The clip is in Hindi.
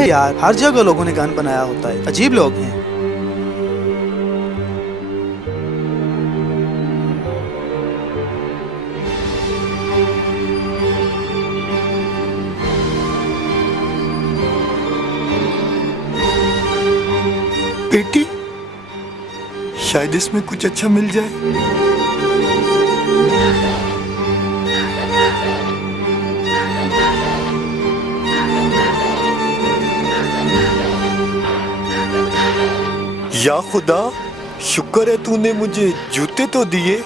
है यार, हर जगह लोगों ने गन बनाया होता है, अजीब लोग हैं। बेटी, शायद इसमें कुछ अच्छा मिल जाए। या खुदा, शुक्र है तूने मुझे जूते तो दिए।